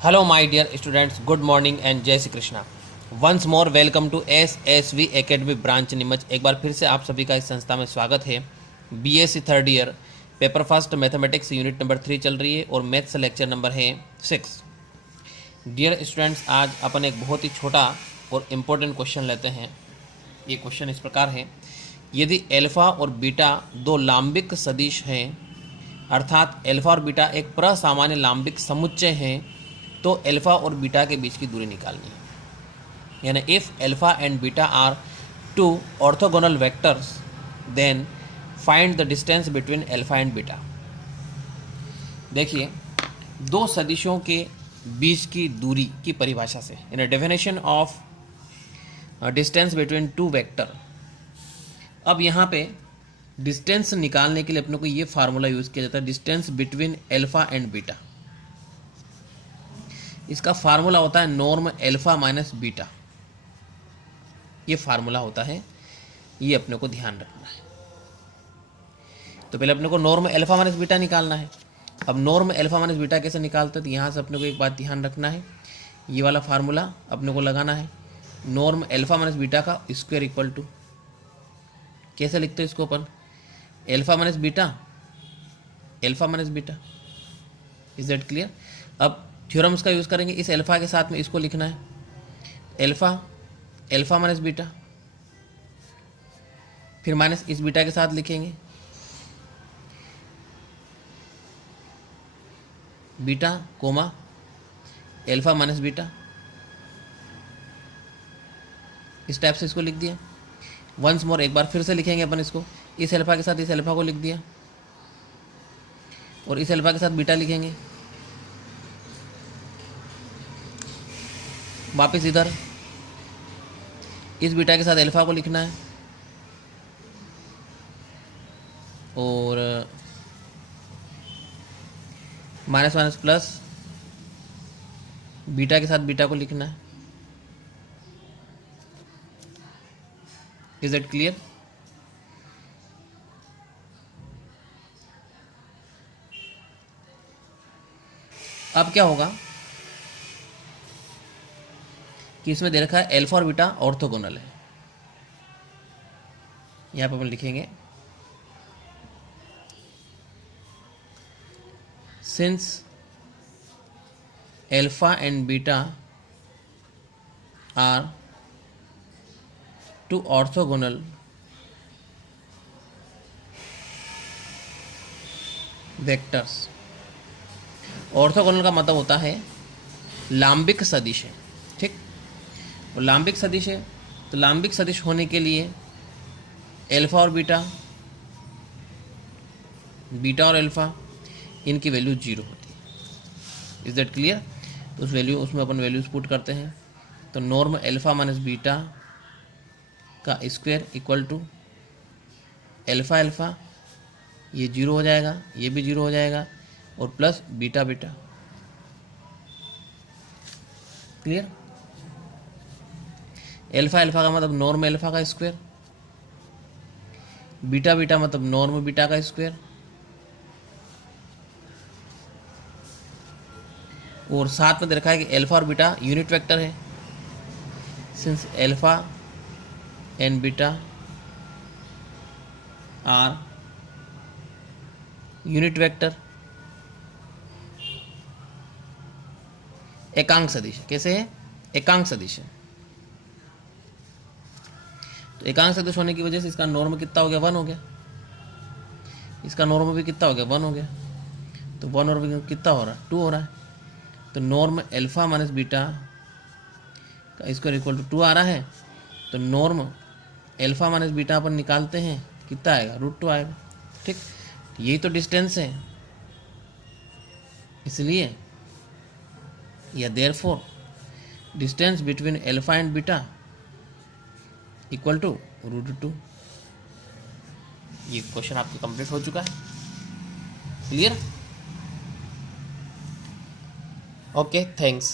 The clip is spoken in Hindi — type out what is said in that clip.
Hello my dear students, good morning and जय Shri Krishna. Once more welcome to SSV academy branch Neemuch. एक बार फिर से आप सभी का इस संस्था में स्वागत है। BSc third year paper first mathematics unit number 3 चल रही है और मैथ्स लेक्चर नंबर है 6। डियर स्टूडेंट्स, आज अपन एक बहुत ही छोटा और इम्पोर्टेंट क्वेश्चन लेते हैं। ये क्वेश्चन इस प्रकार है, यदि एल्फा और बीटा दो लांबिक सदिश हैं, अर्थात एल्फा और बीटा एक प्रसामान्य लांबिक समुच्चय हैं, तो एल्फा और बीटा के बीच की दूरी निकालनी है। यानी if alpha and beta are two orthogonal vectors then find the distance between alpha and beta. देखिए, दो सदिशों के बीच की दूरी की परिभाषा से, in definition of distance between two vector. अब यहाँ पे डिस्टेंस निकालने के लिए अपने को ये फार्मूला यूज़ किया जाता है, distance between alpha and beta. इसका फार्मूला होता है नॉर्म एल्फा माइनस बीटा। ये फार्मूला होता है, ये अपने को ध्यान रखना है। तो पहले अपने को नॉर्म एल्फा माइनस बीटा निकालना है। अब नॉर्म एल्फा माइनस बीटा कैसे निकालते हैं, तो यहाँ से अपने को एक बात ध्यान रखना है, ये वाला फार्मूला अपने को लगाना है। नॉर्म एल्फा माइनस बीटा का स्क्वायर इक्वल टू, कैसे लिखते हैं इसको अपन, alpha minus beta, alpha minus beta. Is that clear? अब थ्योरम्स का यूज़ करेंगे, इस एल्फा के साथ में इसको लिखना है, एल्फा एल्फा माइनस बीटा, फिर माइनस इस बीटा के साथ लिखेंगे beta comma alpha minus beta. इस टाइप से इसको लिख दिया। वंस मोर, एक बार फिर से लिखेंगे अपन इसको, इस एल्फा के साथ इस एल्फा को लिख दिया और इस एल्फा के साथ बीटा लिखेंगे। वापस इधर इस बीटा के साथ एल्फा को लिखना है और माइनस माइनस प्लस बीटा के साथ बीटा को लिखना है। Is that clear? अब क्या होगा कि इसमें दे रखा है एल्फा और बीटा ऑर्थोगोनल है। यहाँ पे अपन लिखेंगे since alpha and beta are two orthogonal vectors. Orthogonal का मतलब होता है लांबिक सदिश है, ठीक। और लांबिक सदिश है, तो लांबिक सदिश होने के लिए एल्फा और बीटा, बीटा और एल्फा, इनकी वैल्यू 0 होती है। Is that clear? तो उस वैल्यू, उसमें अपन वैल्यूज पुट करते हैं। तो नॉर्म एल्फा माइनस बीटा का square equal to alpha alpha, ये 0 हो जाएगा, ये भी 0 हो जाएगा, और plus beta beta. Clear? Alpha alpha का मतलब नॉर्म एल्फा का स्क्वायर, बीटा बीटा मतलब नॉर्म बीटा का स्क्वायर, और साथ में दे रखा है कि एल्फा और बीटा यूनिट वेक्टर है। Since alpha and beta are unit vector, एकांक सदिश। कैसे है? एकांक सदिश है। तो एकांक सदिश होने की वजह से इसका नॉर्म कितना हो गया? 1 हो गया। इसका नॉर्म भी कितना हो गया? 1 हो गया। तो 1 और कितना हो रहा है? 2 हो रहा है। तो नॉर्म एल्फा माइनस बीटा का स्क्वायर इक्वल टू 2 आ रहा है। तो norm alpha minus beta upon निकालते हैं, कितना आएगा? √2 आएगा, ठीक। यही तो डिस्टेंस है, इसलिए या therefore distance between alpha and beta equal to √2। ये क्वेश्चन आपका कंप्लीट हो चुका है। क्लियर? Okay, thanks.